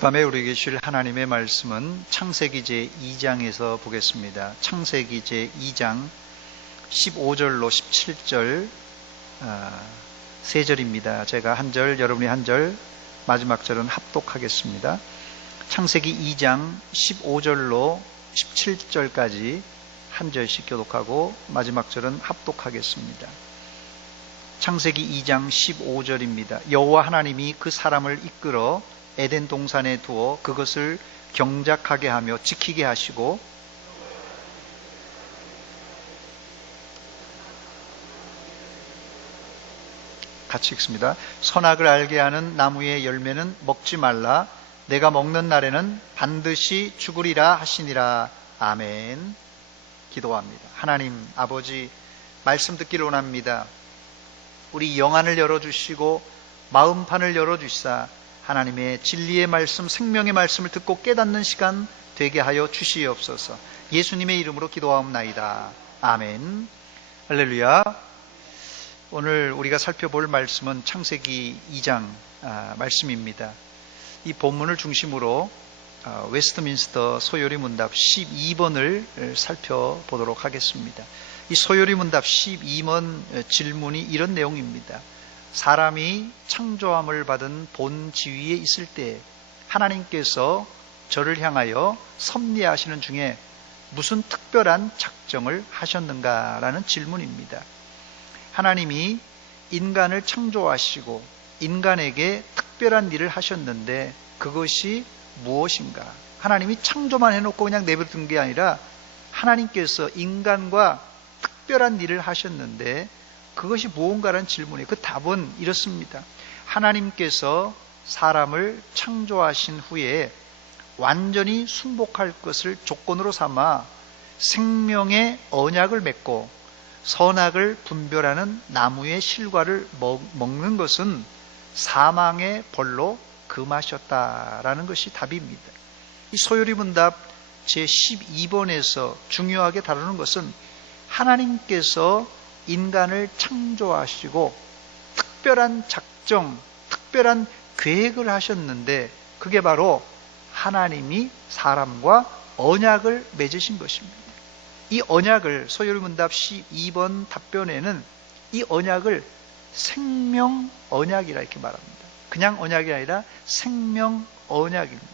밤에 우리에게 주실 하나님의 말씀은 창세기 제2장에서 보겠습니다. 창세기 제2장 15절로 17절 세 절입니다. 제가 한 절, 여러분이 한 절, 마지막 절은 합독하겠습니다. 창세기 2장 15절로 17절까지 한 절씩 교독하고 마지막 절은 합독하겠습니다. 창세기 2장 15절입니다. 여호와 하나님이 그 사람을 이끌어 에덴 동산에 두어 그것을 경작하게 하며 지키게 하시고 같이 읽습니다. 선악을 알게 하는 나무의 열매는 먹지 말라. 내가 먹는 날에는 반드시 죽으리라 하시니라. 아멘. 기도합니다. 하나님 아버지, 말씀 듣기를 원합니다. 우리 영안을 열어주시고 마음판을 열어주시사 하나님의 진리의 말씀, 생명의 말씀을 듣고 깨닫는 시간 되게 하여 주시옵소서. 예수님의 이름으로 기도하옵나이다. 아멘. 할렐루야. 오늘 우리가 살펴볼 말씀은 창세기 2장 말씀입니다. 이 본문을 중심으로 웨스트민스터 소요리 문답 12번을 살펴보도록 하겠습니다. 이 소요리 문답 12번 질문이 이런 내용입니다. 사람이 창조함을 받은 본 지위에 있을 때 하나님께서 저를 향하여 섭리하시는 중에 무슨 특별한 작정을 하셨는가라는 질문입니다. 하나님이 인간을 창조하시고 인간에게 특별한 일을 하셨는데 그것이 무엇인가? 하나님이 창조만 해놓고 그냥 내버려둔 게 아니라 하나님께서 인간과 특별한 일을 하셨는데 그것이 무언가라는 질문에 그 답은 이렇습니다. 하나님께서 사람을 창조하신 후에 완전히 순복할 것을 조건으로 삼아 생명의 언약을 맺고 선악을 분별하는 나무의 실과를 먹는 것은 사망의 벌로 금하셨다라는 것이 답입니다. 이 소요리 문답 제12번에서 중요하게 다루는 것은 하나님께서 인간을 창조하시고 특별한 작정, 특별한 계획을 하셨는데 그게 바로 하나님이 사람과 언약을 맺으신 것입니다. 이 언약을 소요리 문답 12번 답변에는 이 언약을 생명 언약이라 이렇게 말합니다. 그냥 언약이 아니라 생명 언약입니다.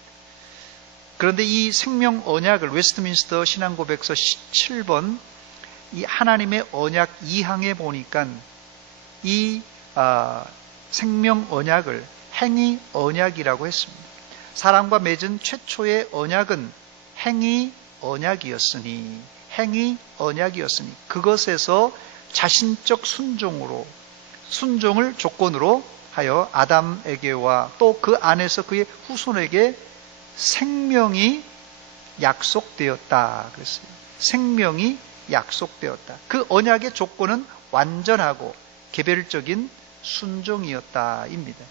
그런데 이 생명 언약을 웨스트민스터 신앙고백서 17번 이 하나님의 언약 2항에 보니까 이 생명 언약을 행위 언약이라고 했습니다. 사람과 맺은 최초의 언약은 행위 언약이었으니 그것에서 자신적 순종을 조건으로 하여 아담에게와 또 그 안에서 그의 후손에게 생명이 약속되었다 그랬어요. 생명이 약속되었다. 그 언약의 조건은 완전하고 개별적인 순종이었다입니다.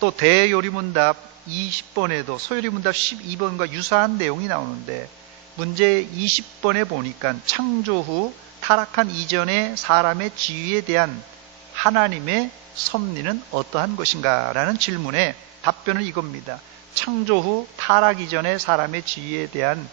또 대요리문답 20번에도 소요리문답 12번과 유사한 내용이 나오는데 문제 20번에 보니까 창조 후 타락한 이전의 사람의 지위에 대한 하나님의 섭리는 어떠한 것인가 라는 질문에 답변은 이겁니다. 창조 후 타락 이전의 사람의 지위에 대한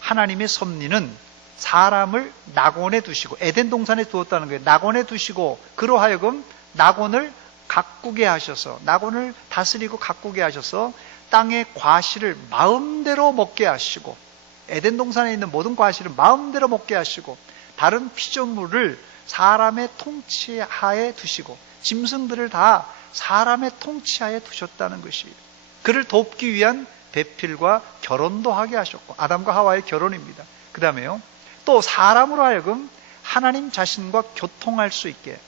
하나님의 섭리는 사람을 낙원에 두시고 에덴 동산에 두었다는 거예요. 낙원에 두시고 그로 하여금 낙원을 가꾸게 하셔서 낙원을 다스리고 가꾸게 하셔서 땅의 과실을 마음대로 먹게 하시고 에덴 동산에 있는 모든 과실을 마음대로 먹게 하시고 다른 피조물을 사람의 통치하에 두시고 짐승들을 다 사람의 통치하에 두셨다는 것이에요. 그를 돕기 위한 배필과 결혼도 하게 하셨고 아담과 하와의 결혼입니다. 그 다음에요. 또 사람으로 하여금 하나님 자신과 교통할 수 있게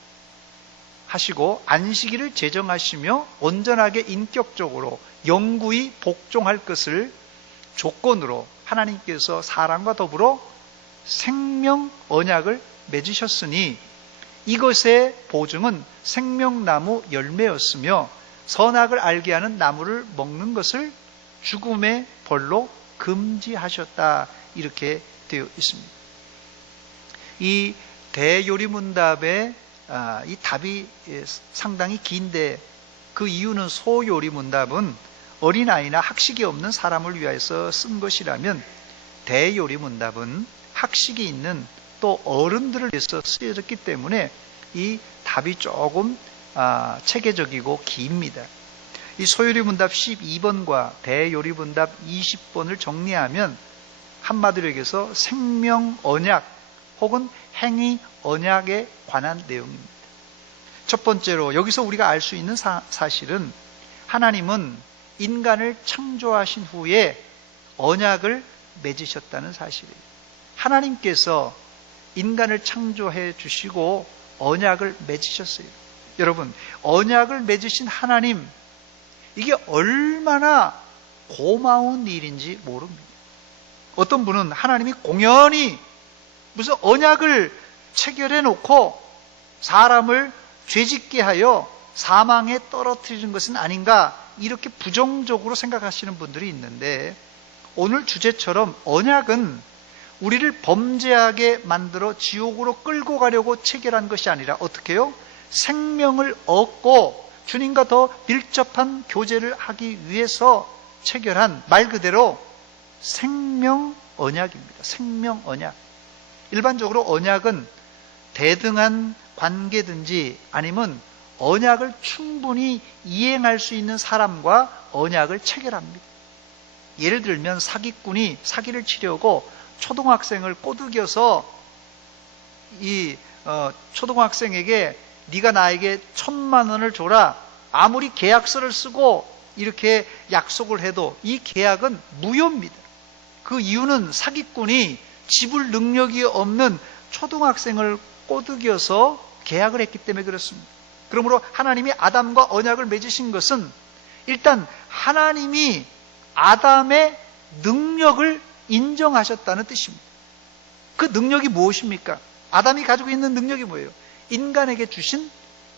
하시고 안식일을 제정하시며 온전하게 인격적으로 영구히 복종할 것을 조건으로 하나님께서 사람과 더불어 생명 언약을 맺으셨으니 이것의 보증은 생명나무 열매였으며 선악을 알게 하는 나무를 먹는 것을 죽음의 벌로 금지하셨다 이렇게 되어 있습니다. 이 대요리문답의 이 답이 상당히 긴데 그 이유는 소요리문답은 어린아이나 학식이 없는 사람을 위해서 쓴 것이라면 대요리문답은 학식이 있는 또 어른들을 위해서 쓰여졌기 때문에 이 답이 조금 체계적이고 깁니다. 이 소요리문답 12번과 대요리문답 20번을 정리하면 한마디로 얘기해서 생명언약 혹은 행위언약에 관한 내용입니다. 첫 번째로 여기서 우리가 알 수 있는 사실은 하나님은 인간을 창조하신 후에 언약을 맺으셨다는 사실이에요. 하나님께서 인간을 창조해 주시고 언약을 맺으셨어요. 여러분, 언약을 맺으신 하나님, 이게 얼마나 고마운 일인지 모릅니다. 어떤 분은 하나님이 공연히 무슨 언약을 체결해 놓고 사람을 죄짓게 하여 사망에 떨어뜨리는 것은 아닌가, 이렇게 부정적으로 생각하시는 분들이 있는데, 오늘 주제처럼 언약은 우리를 범죄하게 만들어 지옥으로 끌고 가려고 체결한 것이 아니라 어떻게 해요? 생명을 얻고 주님과 더 밀접한 교제를 하기 위해서 체결한, 말 그대로 생명 언약입니다. 생명 언약. 일반적으로 언약은 대등한 관계든지 아니면 언약을 충분히 이행할 수 있는 사람과 언약을 체결합니다. 예를 들면 사기꾼이 사기를 치려고 초등학생을 꼬드겨서 초등학생에게 네가 나에게 1,000만 원을 줘라, 아무리 계약서를 쓰고 이렇게 약속을 해도 이 계약은 무효입니다. 그 이유는 사기꾼이 지불 능력이 없는 초등학생을 꼬드겨서 계약을 했기 때문에 그렇습니다. 그러므로 하나님이 아담과 언약을 맺으신 것은 일단 하나님이 아담의 능력을 인정하셨다는 뜻입니다. 그 능력이 무엇입니까? 아담이 가지고 있는 능력이 뭐예요? 인간에게 주신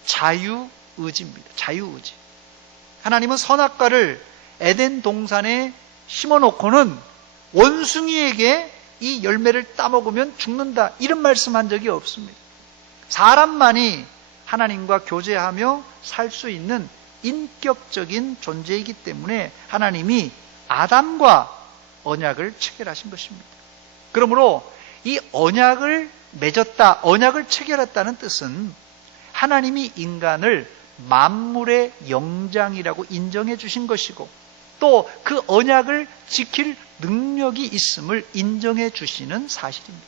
자유의지입니다. 자유의지. 하나님은 선악과를 에덴 동산에 심어놓고는 원숭이에게 이 열매를 따먹으면 죽는다, 이런 말씀한 적이 없습니다. 사람만이 하나님과 교제하며 살 수 있는 인격적인 존재이기 때문에 하나님이 아담과 언약을 체결하신 것입니다. 그러므로 이 언약을 맺었다, 언약을 체결했다는 뜻은 하나님이 인간을 만물의 영장이라고 인정해 주신 것이고, 또 그 언약을 지킬 능력이 있음을 인정해 주시는 사실입니다.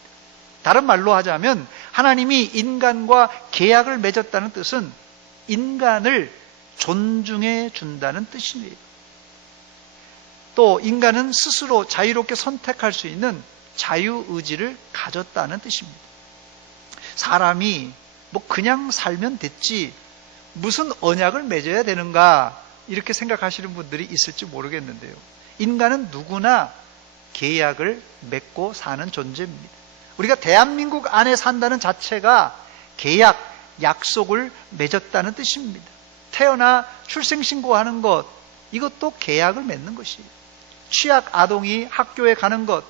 다른 말로 하자면 하나님이 인간과 계약을 맺었다는 뜻은 인간을 존중해 준다는 뜻이에요. 또 인간은 스스로 자유롭게 선택할 수 있는 자유의지를 가졌다는 뜻입니다. 사람이 뭐 그냥 살면 됐지 무슨 언약을 맺어야 되는가, 이렇게 생각하시는 분들이 있을지 모르겠는데요. 인간은 누구나 계약을 맺고 사는 존재입니다. 우리가 대한민국 안에 산다는 자체가 계약, 약속을 맺었다는 뜻입니다. 태어나 출생신고하는 것, 이것도 계약을 맺는 것이에요. 취학 아동이 학교에 가는 것,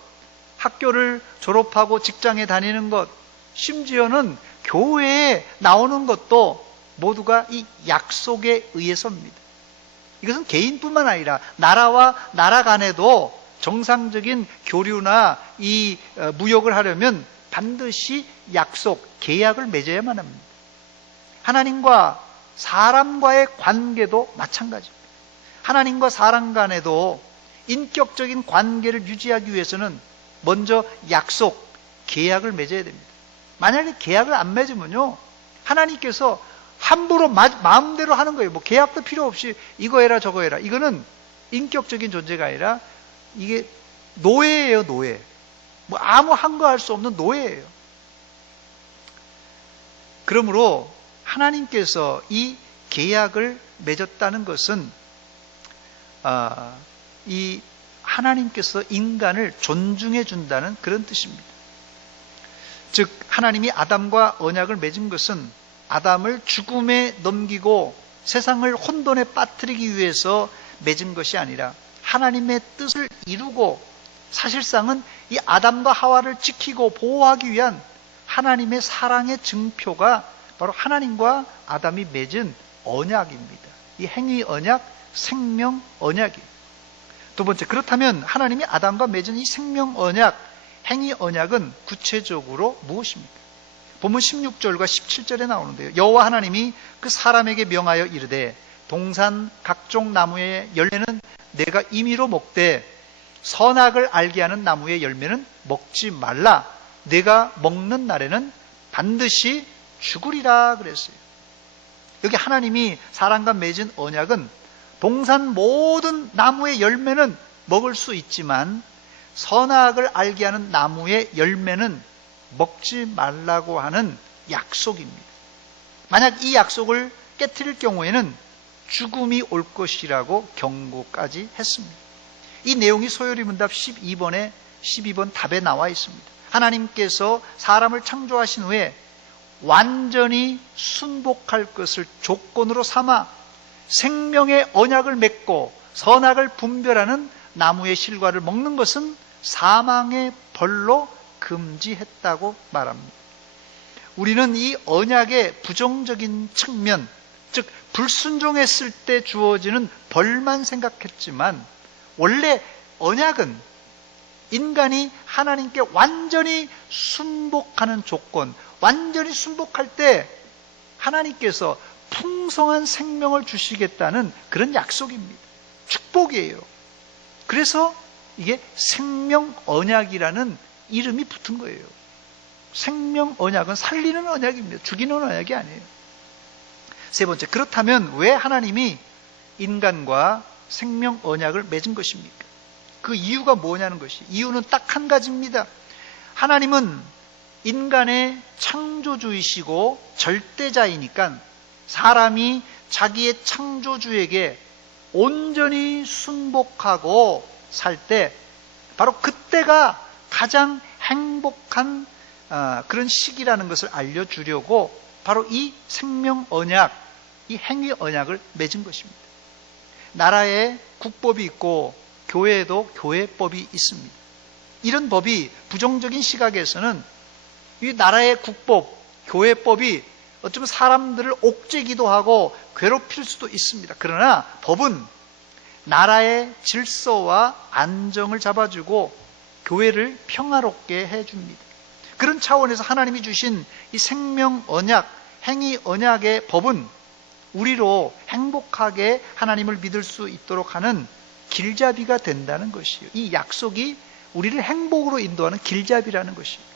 학교를 졸업하고 직장에 다니는 것, 심지어는 교회에 나오는 것도 모두가 이 약속에 의해서입니다. 이것은 개인뿐만 아니라 나라와 나라 간에도 정상적인 교류나 이 무역을 하려면 반드시 약속, 계약을 맺어야만 합니다. 하나님과 사람과의 관계도 마찬가지입니다. 하나님과 사람 간에도 인격적인 관계를 유지하기 위해서는 먼저 약속, 계약을 맺어야 됩니다. 만약에 계약을 안 맺으면요, 하나님께서 함부로 마음대로 하는 거예요. 뭐 계약도 필요 없이 이거 해라 저거 해라. 이거는 인격적인 존재가 아니라 이게 노예예요, 노예. 뭐 아무 한거할 수 없는 노예예요. 그러므로 하나님께서 이 계약을 맺었다는 것은 이 하나님께서 인간을 존중해 준다는 그런 뜻입니다. 즉 하나님이 아담과 언약을 맺은 것은 아담을 죽음에 넘기고 세상을 혼돈에 빠뜨리기 위해서 맺은 것이 아니라 하나님의 뜻을 이루고 사실상은 이 아담과 하와를 지키고 보호하기 위한 하나님의 사랑의 증표가 바로 하나님과 아담이 맺은 언약입니다. 이 행위 언약, 생명 언약이에요. 두 번째, 그렇다면 하나님이 아담과 맺은 이 생명 언약, 행위 언약은 구체적으로 무엇입니까? 본문 16절과 17절에 나오는데요. 여호와 하나님이 그 사람에게 명하여 이르되 동산 각종 나무의 열매는 내가 임의로 먹되 선악을 알게 하는 나무의 열매는 먹지 말라. 내가 먹는 날에는 반드시 죽으리라 그랬어요. 여기 하나님이 사람과 맺은 언약은 동산 모든 나무의 열매는 먹을 수 있지만 선악을 알게 하는 나무의 열매는 먹지 말라고 하는 약속입니다. 만약 이 약속을 깨트릴 경우에는 죽음이 올 것이라고 경고까지 했습니다. 이 내용이 소요리 문답 12번 답에 나와 있습니다. 하나님께서 사람을 창조하신 후에 완전히 순복할 것을 조건으로 삼아 생명의 언약을 맺고 선악을 분별하는 나무의 실과를 먹는 것은 사망의 벌로 금지했다고 말합니다. 우리는 이 언약의 부정적인 측면, 즉 불순종했을 때 주어지는 벌만 생각했지만 원래 언약은 인간이 하나님께 완전히 순복하는 조건, 완전히 순복할 때 하나님께서 풍성한 생명을 주시겠다는 그런 약속입니다. 축복이에요. 그래서 이게 생명 언약이라는 이름이 붙은 거예요. 생명 언약은 살리는 언약입니다. 죽이는 언약이 아니에요. 세 번째, 그렇다면 왜 하나님이 인간과 생명 언약을 맺은 것입니까? 그 이유가 뭐냐는 것이, 이유는 딱 한 가지입니다. 하나님은 인간의 창조주이시고 절대자이니까 사람이 자기의 창조주에게 온전히 순복하고 살 때 바로 그때가 가장 행복한 그런 시기라는 것을 알려주려고 바로 이 생명 언약, 이 행위 언약을 맺은 것입니다. 나라에 국법이 있고 교회에도 교회법이 있습니다. 이런 법이 부정적인 시각에서는 이 나라의 국법, 교회법이 어쩌면 사람들을 옥죄기도 하고 괴롭힐 수도 있습니다. 그러나 법은 나라의 질서와 안정을 잡아주고 교회를 평화롭게 해줍니다. 그런 차원에서 하나님이 주신 이 생명 언약, 행위 언약의 법은 우리로 행복하게 하나님을 믿을 수 있도록 하는 길잡이가 된다는 것이에요. 이 약속이 우리를 행복으로 인도하는 길잡이라는 것이에요.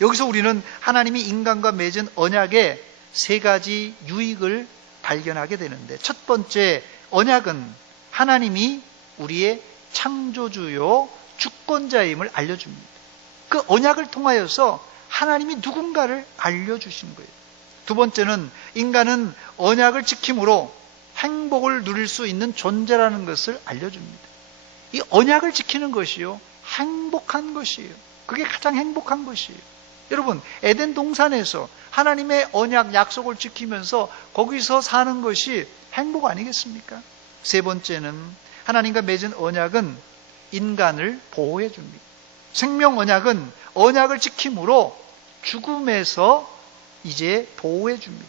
여기서 우리는 하나님이 인간과 맺은 언약의 세 가지 유익을 발견하게 되는데, 첫 번째, 언약은 하나님이 우리의 창조주요 주권자임을 알려줍니다. 그 언약을 통하여서 하나님이 누군가를 알려주신 거예요. 두 번째는 인간은 언약을 지킴으로 행복을 누릴 수 있는 존재라는 것을 알려줍니다. 이 언약을 지키는 것이요, 행복한 것이에요. 그게 가장 행복한 것이에요. 여러분, 에덴 동산에서 하나님의 언약, 약속을 지키면서 거기서 사는 것이 행복 아니겠습니까? 세 번째는 하나님과 맺은 언약은 인간을 보호해 줍니다. 생명 언약은 언약을 지킴으로 죽음에서 이제 보호해 줍니다.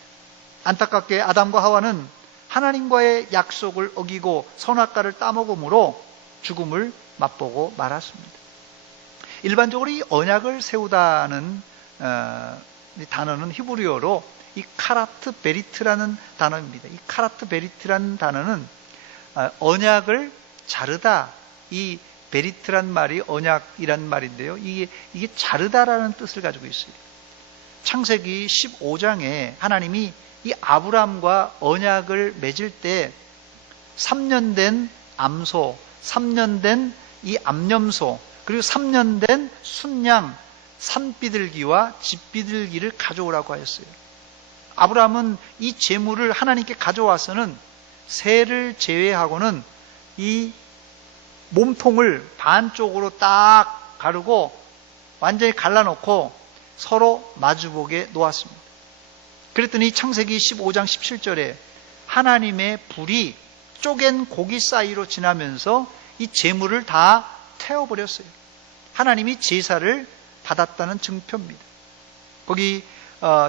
안타깝게 아담과 하와는 하나님과의 약속을 어기고 선악과를 따먹음으로 죽음을 맛보고 말았습니다. 일반적으로 이 언약을 세우다는 이 단어는 히브리어로 이 카라트 베리트라는 단어입니다. 이 카라트 베리트라는 단어는 언약을 자르다, 이 베리트란 말이 언약이란 말인데요. 이게 자르다라는 뜻을 가지고 있어요. 창세기 15장에 하나님이 이 아브람과 언약을 맺을 때 3년 된 암소, 3년 된 이 암염소, 그리고 3년 된 순양, 산비둘기와 집비둘기를 가져오라고 하였어요. 아브람은 이 제물을 하나님께 가져와서는 새를 제외하고는 이 몸통을 반쪽으로 딱 가르고 완전히 갈라놓고 서로 마주보게 놓았습니다. 그랬더니 창세기 15장 17절에 하나님의 불이 쪼갠 고기 사이로 지나면서 이 제물을 다 태워버렸어요. 하나님이 제사를 받았다는 증표입니다. 거기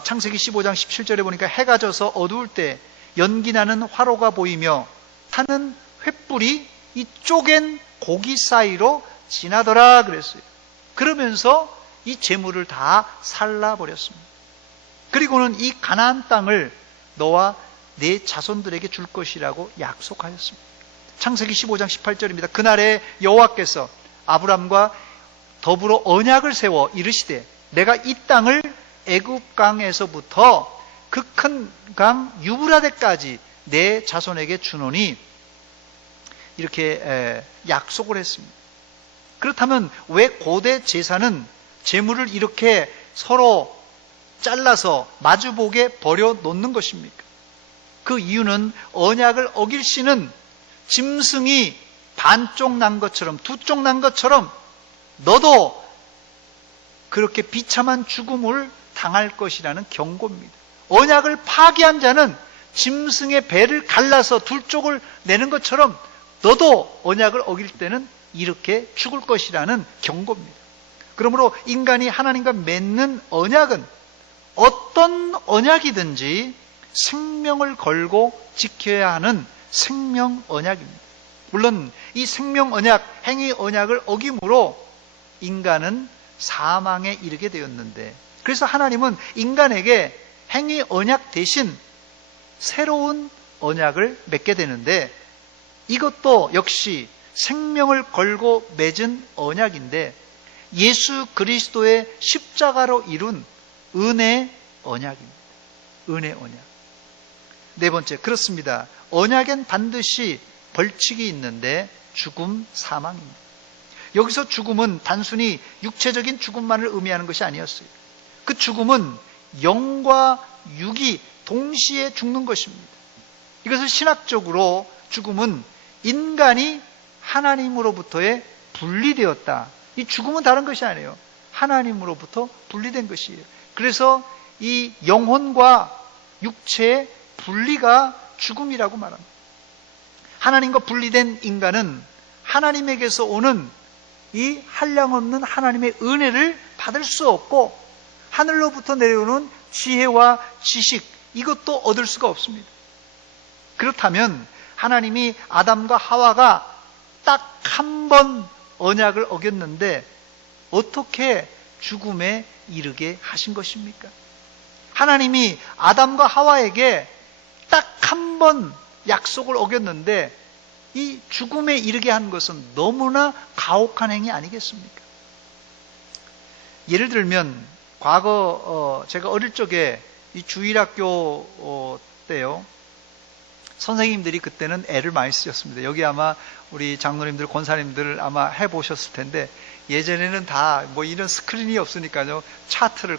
창세기 15장 17절에 보니까 해가 져서 어두울 때 연기 나는 화로가 보이며 타는 횃불이 이 쪼갠 고기 사이로 지나더라 그랬어요. 그러면서 이 재물을 다 살라버렸습니다. 그리고는 이 가나안 땅을 너와 내 자손들에게 줄 것이라고 약속하였습니다. 창세기 15장 18절입니다. 그날에 여호와께서 아브람과 더불어 언약을 세워 이르시되 내가 이 땅을 애굽 강에서부터 그 큰 강 유브라데까지 내 자손에게 주노니 이렇게 약속을 했습니다. 그렇다면 왜 고대 제사는 제물을 이렇게 서로 잘라서 마주보게 버려 놓는 것입니까? 그 이유는 언약을 어길 시는 짐승이 반쪽 난 것처럼 두 쪽 난 것처럼 너도 그렇게 비참한 죽음을 당할 것이라는 경고입니다. 언약을 파기한 자는 짐승의 배를 갈라서 둘 쪽을 내는 것처럼 너도 언약을 어길 때는 이렇게 죽을 것이라는 경고입니다. 그러므로 인간이 하나님과 맺는 언약은 어떤 언약이든지 생명을 걸고 지켜야 하는 생명 언약입니다. 물론 이 생명 언약, 행위 언약을 어김으로 인간은 사망에 이르게 되었는데, 그래서 하나님은 인간에게 행위 언약 대신 새로운 언약을 맺게 되는데, 이것도 역시 생명을 걸고 맺은 언약인데 예수 그리스도의 십자가로 이룬 은혜 언약입니다. 은혜 언약. 네 번째, 그렇습니다. 언약엔 반드시 벌칙이 있는데 죽음, 사망입니다. 여기서 죽음은 단순히 육체적인 죽음만을 의미하는 것이 아니었어요. 그 죽음은 영과 육이 동시에 죽는 것입니다. 이것을 신학적으로 죽음은 인간이 하나님으로부터의 분리되었다. 이 죽음은 다른 것이 아니에요. 하나님으로부터 분리된 것이에요. 그래서 이 영혼과 육체의 분리가 죽음이라고 말합니다. 하나님과 분리된 인간은 하나님에게서 오는 이 한량없는 하나님의 은혜를 받을 수 없고 하늘로부터 내려오는 지혜와 지식, 이것도 얻을 수가 없습니다. 그렇다면 하나님이 아담과 하와가 딱 한 번 언약을 어겼는데 어떻게 죽음에 이르게 하신 것입니까? 하나님이 아담과 하와에게 딱 한 번 약속을 어겼는데 이 죽음에 이르게 한 것은 너무나 가혹한 행위 아니겠습니까? 예를 들면 과거 제가 어릴 적에 이 주일학교 때요, 선생님들이 그때는 애를 많이 쓰셨습니다. 여기 아마 우리 장로님들, 권사님들 아마 해보셨을 텐데, 예전에는 다 뭐 이런 스크린이 없으니까요,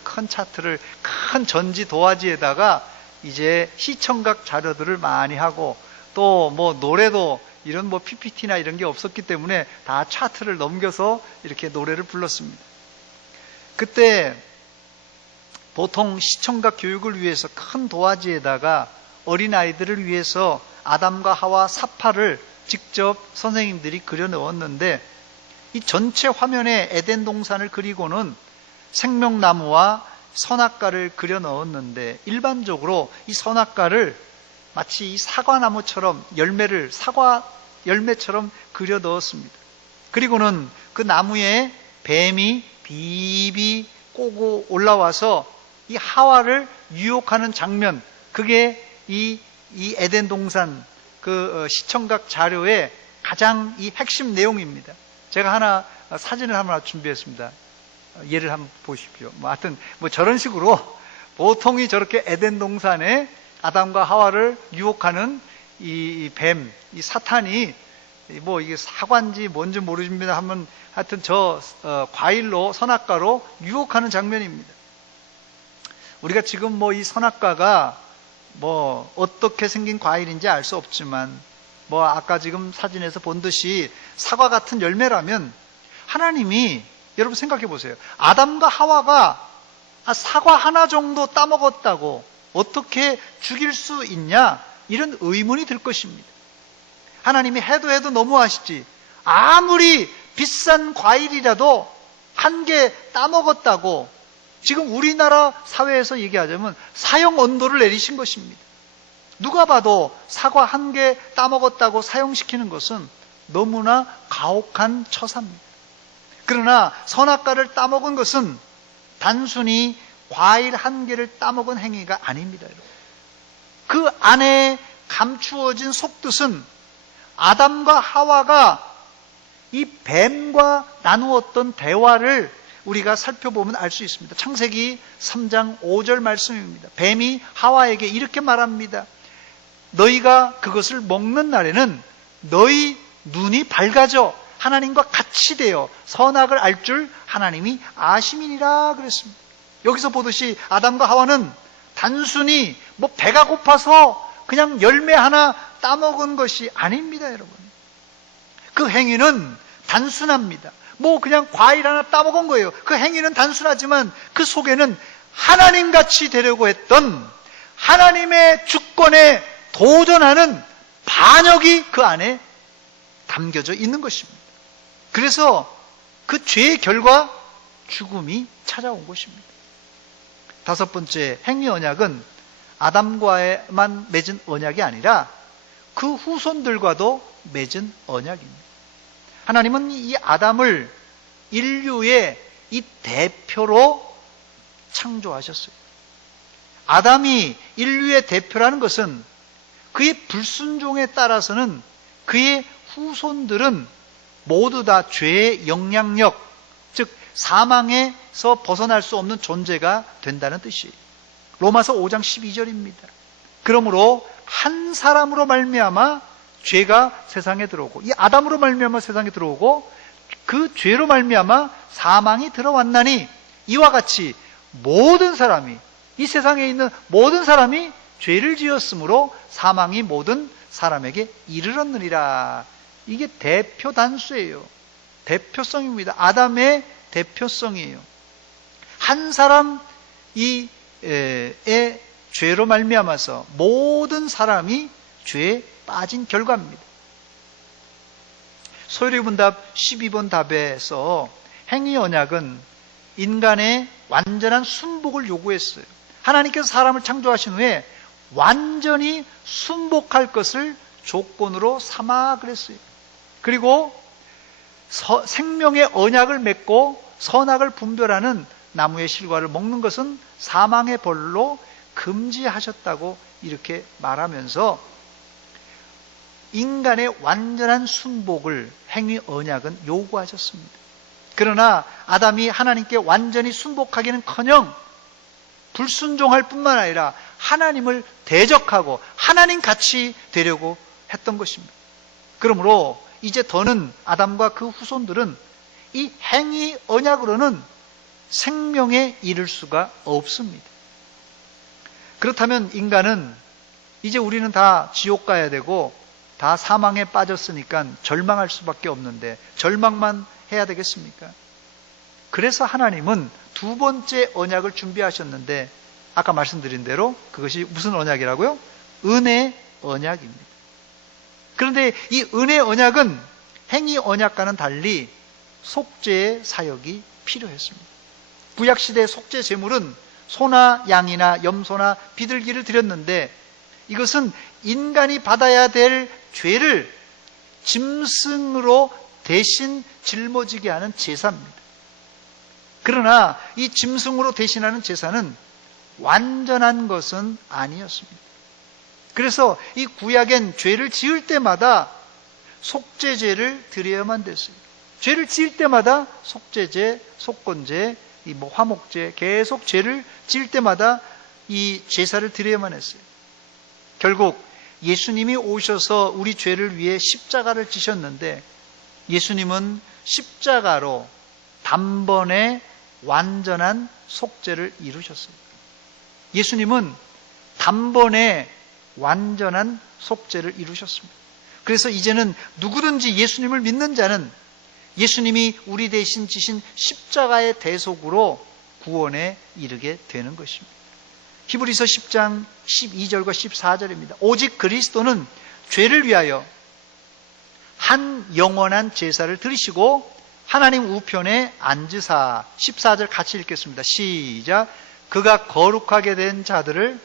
큰 차트를 큰 전지 도화지에다가 이제 시청각 자료들을 많이 하고, 또 뭐 노래도 이런 뭐 PPT나 이런 게 없었기 때문에 다 차트를 넘겨서 이렇게 노래를 불렀습니다. 그때 보통 시청각 교육을 위해서 큰 도화지에다가 어린아이들을 위해서 아담과 하와 사파를 직접 선생님들이 그려 넣었는데, 이 전체 화면에 에덴 동산을 그리고는 생명나무와 선악과를 그려 넣었는데, 일반적으로 이 선악과를 마치 이 사과나무처럼 사과 열매처럼 그려 넣었습니다. 그리고는 그 나무에 뱀이 비비 꼬고 올라와서 이 하와를 유혹하는 장면, 그게 이 에덴 동산 그 시청각 자료의 가장 이 핵심 내용입니다. 제가 사진을 하나 준비했습니다. 예를 한번 보십시오. 하여튼 저런 식으로 보통이 저렇게 에덴 동산에 아담과 하와를 유혹하는 이 뱀, 이 사탄이 이게 사과인지 뭔지 모르겠습니다. 하면 하여튼 과일로, 선악과로 유혹하는 장면입니다. 우리가 지금 이 선악과가 어떻게 생긴 과일인지 알 수 없지만, 아까 지금 사진에서 본 듯이 사과 같은 열매라면, 하나님이, 여러분 생각해 보세요. 아담과 하와가 사과 하나 정도 따먹었다고 어떻게 죽일 수 있냐? 이런 의문이 들 것입니다. 하나님이 해도 너무하시지. 아무리 비싼 과일이라도 한 개 따먹었다고 지금 우리나라 사회에서 얘기하자면 사형 언도를 내리신 것입니다. 누가 봐도 사과 한 개 따먹었다고 사형시키는 것은 너무나 가혹한 처사입니다. 그러나 선악과를 따먹은 것은 단순히 과일 한 개를 따먹은 행위가 아닙니다. 여러분. 그 안에 감추어진 속뜻은 아담과 하와가 이 뱀과 나누었던 대화를 우리가 살펴보면 알 수 있습니다. 창세기 3장 5절 말씀입니다. 뱀이 하와에게 이렇게 말합니다. 너희가 그것을 먹는 날에는 너희 눈이 밝아져 하나님과 같이 되어 선악을 알 줄 하나님이 아심이니라 그랬습니다. 여기서 보듯이 아담과 하와는 단순히 배가 고파서 그냥 열매 하나 따먹은 것이 아닙니다, 여러분. 그 행위는 단순합니다. 그냥 과일 하나 따먹은 거예요. 그 행위는 단순하지만 그 속에는 하나님같이 되려고 했던 하나님의 주권에 도전하는 반역이 그 안에 담겨져 있는 것입니다. 그래서 그 죄의 결과 죽음이 찾아온 것입니다. 다섯 번째, 행위 언약은 아담과만 맺은 언약이 아니라 그 후손들과도 맺은 언약입니다. 하나님은 이 아담을 인류의 이 대표로 창조하셨어요. 아담이 인류의 대표라는 것은 그의 불순종에 따라서는 그의 후손들은 모두 다 죄의 영향력, 즉 사망에서 벗어날 수 없는 존재가 된다는 뜻이에요. 로마서 5장 12절입니다. 그러므로 한 사람으로 말미암아 죄가 세상에 들어오고, 이 아담으로 말미암아 세상에 들어오고, 그 죄로 말미암아 사망이 들어왔나니 이와 같이 모든 사람이, 이 세상에 있는 모든 사람이 죄를 지었으므로 사망이 모든 사람에게 이르렀느니라. 이게 대표 단수예요. 대표성입니다. 아담의 대표성이에요. 한 사람 의 죄로 말미암아서 모든 사람이 죄에 빠진 결과입니다. 소요리분답 12번 답에서 행위 언약은 인간의 완전한 순복을 요구했어요. 하나님께서 사람을 창조하신 후에 완전히 순복할 것을 조건으로 삼아 그랬어요. 그리고 생명의 언약을 맺고 선악을 분별하는 나무의 실과를 먹는 것은 사망의 벌로 금지하셨다고 이렇게 말하면서 인간의 완전한 순복을 행위 언약은 요구하셨습니다. 그러나 아담이 하나님께 완전히 순복하기는커녕 불순종할 뿐만 아니라 하나님을 대적하고 하나님 같이 되려고 했던 것입니다. 그러므로 이제 더는 아담과 그 후손들은 이 행위 언약으로는 생명에 이를 수가 없습니다. 그렇다면 인간은 이제 우리는 다 지옥 가야 되고 다 사망에 빠졌으니까 절망할 수밖에 없는데 절망만 해야 되겠습니까? 그래서 하나님은 두 번째 언약을 준비하셨는데 아까 말씀드린 대로 그것이 무슨 언약이라고요? 은혜 언약입니다. 그런데 이 은혜 언약은 행위 언약과는 달리 속죄의 사역이 필요했습니다. 구약시대의 속죄 제물은 소나 양이나 염소나 비둘기를 드렸는데 이것은 인간이 받아야 될 죄를 짐승으로 대신 짊어지게 하는 제사입니다. 그러나 이 짐승으로 대신하는 제사는 완전한 것은 아니었습니다. 그래서 이 구약엔 죄를 지을 때마다 속죄제를 드려야만 됐어요. 죄를 지을 때마다 속죄제, 속건제, 화목제, 계속 죄를 지을 때마다 이 제사를 드려야만 했어요. 결국 예수님이 오셔서 우리 죄를 위해 십자가를 지셨는데 예수님은 십자가로 단번에 완전한 속죄를 이루셨어요. 예수님은 단번에 완전한 속죄를 이루셨습니다. 그래서 이제는 누구든지 예수님을 믿는 자는 예수님이 우리 대신 지신 십자가의 대속으로 구원에 이르게 되는 것입니다. 히브리서 10장 12절과 14절입니다. 오직 그리스도는 죄를 위하여 한 영원한 제사를 드리시고 하나님 우편에 앉으사 14절 같이 읽겠습니다. 시작. 그가 거룩하게 된 자들을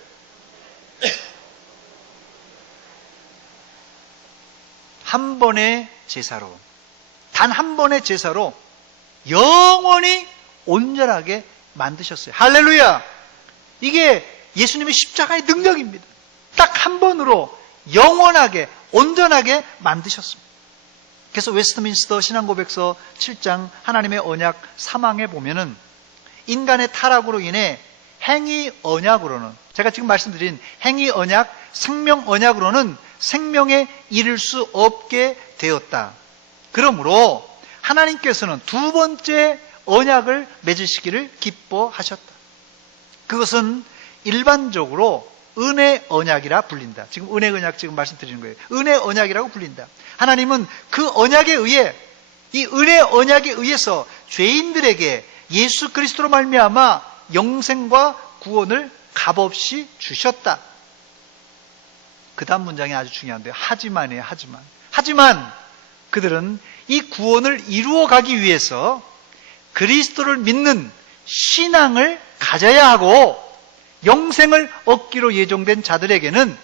한 번의 제사로, 단 한 번의 제사로 영원히 온전하게 만드셨어요. 할렐루야! 이게 예수님의 십자가의 능력입니다. 딱 한 번으로 영원하게 온전하게 만드셨습니다. 그래서 웨스트민스터 신앙고백서 7장 하나님의 언약 3항에 보면은 인간의 타락으로 인해 행위 언약으로는, 제가 지금 말씀드린 행위 언약, 생명 언약으로는 생명에 이를 수 없게 되었다. 그러므로 하나님께서는 두 번째 언약을 맺으시기를 기뻐하셨다. 그것은 일반적으로 은혜 언약이라 불린다. 지금 은혜 언약 지금 말씀드리는 거예요. 은혜 언약이라고 불린다. 하나님은 그 언약에 의해, 이 은혜 언약에 의해서 죄인들에게 예수 그리스도로 말미암아 영생과 구원을 값없이 주셨다. 그 다음 문장이 아주 중요한데요. 하지만이에요. 하지만 그들은 이 구원을 이루어가기 위해서 그리스도를 믿는 신앙을 가져야 하고, 영생을 얻기로 예정된 자들에게는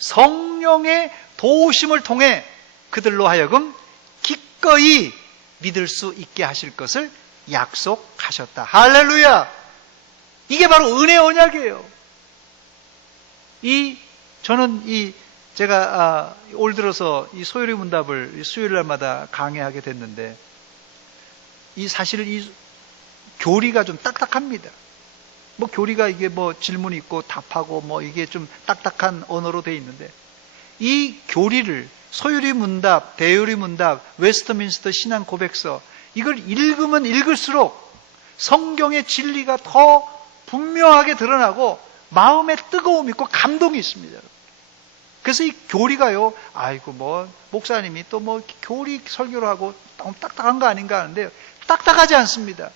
성령의 도우심을 통해 그들로 하여금 기꺼이 믿을 수 있게 하실 것을 약속하셨다. 할렐루야! 이게 바로 은혜 언약이에요. 저는 제가 올 들어서 이 소요리 문답을 수요일 날마다 강의하게 됐는데, 사실 이 교리가 좀 딱딱합니다. 교리가 이게 질문이 있고 답하고 이게 좀 딱딱한 언어로 되어 있는데, 이 교리를 소요리 문답, 대요리 문답, 웨스트민스터 신앙 고백서, 이걸 읽으면 읽을수록 성경의 진리가 더 분명하게 드러나고 마음에 뜨거움이 있고 감동이 있습니다. 그래서 이 교리가요, 목사님이 또 교리 설교를 하고 너무 딱딱한 거 아닌가 하는데, 딱딱하지 않습니다.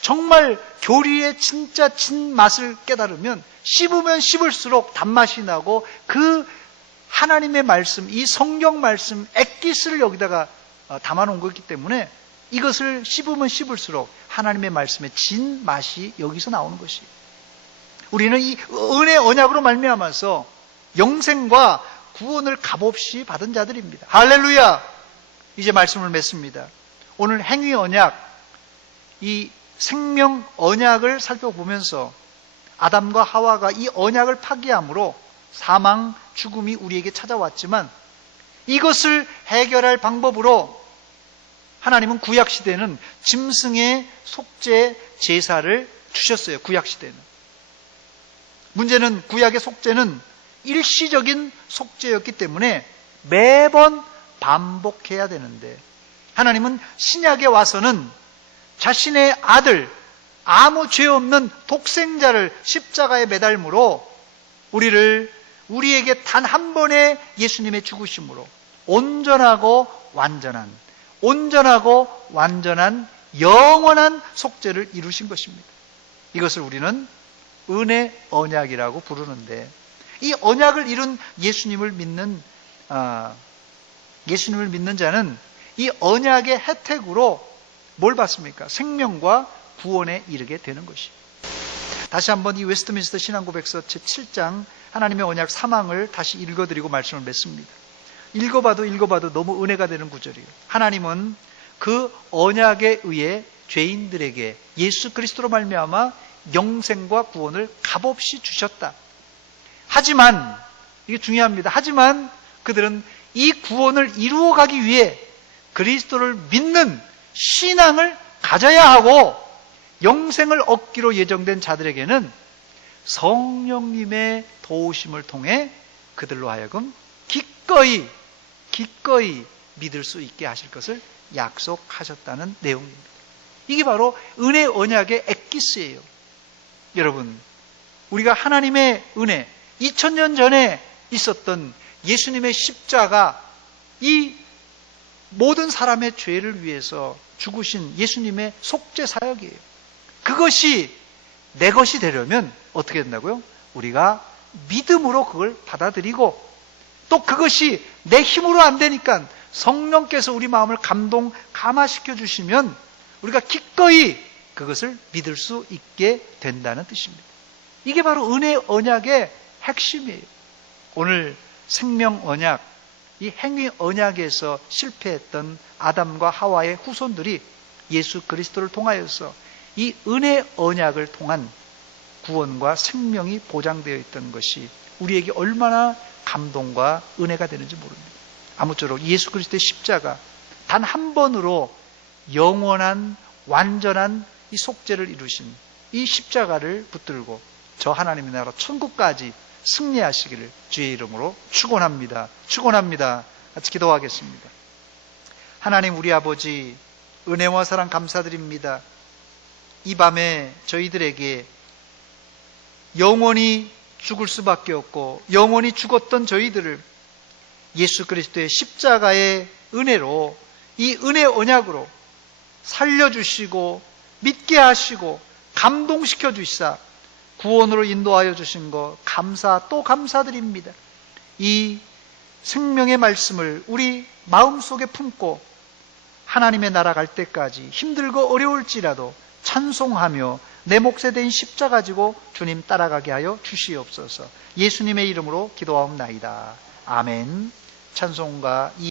정말 교리의 진짜 진맛을 깨달으면 씹으면 씹을수록 단맛이 나고, 그 하나님의 말씀, 이 성경 말씀 엑기스를 여기다가 담아놓은 거기 때문에 이것을 씹으면 씹을수록 하나님의 말씀의 진맛이 여기서 나오는 것이에요. 우리는 이 은혜 언약으로 말미암아서 영생과 구원을 값없이 받은 자들입니다. 할렐루야! 이제 말씀을 맺습니다. 오늘 행위 언약, 이 생명 언약을 살펴보면서 아담과 하와가 이 언약을 파기함으로 사망, 죽음이 우리에게 찾아왔지만, 이것을 해결할 방법으로 하나님은 구약시대는 짐승의 속죄 제사를 주셨어요. 구약시대는. 문제는 구약의 속죄는 일시적인 속죄였기 때문에 매번 반복해야 되는데, 하나님은 신약에 와서는 자신의 아들, 아무 죄 없는 독생자를 십자가에 매달므로 우리에게 단 한 번의 예수님의 죽으심으로 온전하고 완전한 영원한 속죄를 이루신 것입니다. 이것을 우리는 은혜 언약이라고 부르는데, 이 언약을 이룬 예수님을 믿는 자는 이 언약의 혜택으로 뭘 받습니까? 생명과 구원에 이르게 되는 것이에요. 다시 한번 이 웨스트민스터 신앙고백서 제7장 하나님의 언약 3항을 다시 읽어드리고 말씀을 맺습니다. 읽어봐도 너무 은혜가 되는 구절이에요. 하나님은 그 언약에 의해 죄인들에게 예수 그리스도로 말미암아 영생과 구원을 값없이 주셨다. 하지만, 이게 중요합니다. 하지만 그들은 이 구원을 이루어가기 위해 그리스도를 믿는 신앙을 가져야 하고, 영생을 얻기로 예정된 자들에게는 성령님의 도우심을 통해 그들로 하여금 기꺼이 믿을 수 있게 하실 것을 약속하셨다는 내용입니다. 이게 바로 은혜 언약의 엑기스예요. 여러분, 우리가 하나님의 은혜, 2000년 전에 있었던 예수님의 십자가, 이 모든 사람의 죄를 위해서 죽으신 예수님의 속죄 사역이에요. 그것이 내 것이 되려면 어떻게 된다고요? 우리가 믿음으로 그걸 받아들이고, 또 그것이 내 힘으로 안 되니까 성령께서 우리 마음을 감화시켜 주시면 우리가 기꺼이 그것을 믿을 수 있게 된다는 뜻입니다. 이게 바로 은혜 언약의 핵심이에요. 오늘 생명 언약, 이 행위 언약에서 실패했던 아담과 하와의 후손들이 예수 그리스도를 통하여서 이 은혜 언약을 통한 구원과 생명이 보장되어 있던 것이 우리에게 얼마나 감동과 은혜가 되는지 모릅니다. 아무쪼록 예수 그리스도의 십자가 단 한 번으로 영원한 완전한 이 속죄를 이루신 이 십자가를 붙들고 저 하나님의 나라 천국까지 승리하시기를 주의 이름으로 축원합니다. 축원합니다. 같이 기도하겠습니다. 하나님 우리 아버지 은혜와 사랑 감사드립니다. 이 밤에 저희들에게 영원히 죽을 수밖에 없고 영원히 죽었던 저희들을 예수 그리스도의 십자가의 은혜로 이 은혜 언약으로 살려주시고 믿게 하시고 감동시켜 주시사 구원으로 인도하여 주신 것 감사 또 감사드립니다. 이 생명의 말씀을 우리 마음속에 품고 하나님의 나라 갈 때까지 힘들고 어려울지라도 찬송하며 내 몫에 대인 십자가 가지고 주님 따라가게 하여 주시옵소서. 예수님의 이름으로 기도하옵나이다. 아멘. 찬송가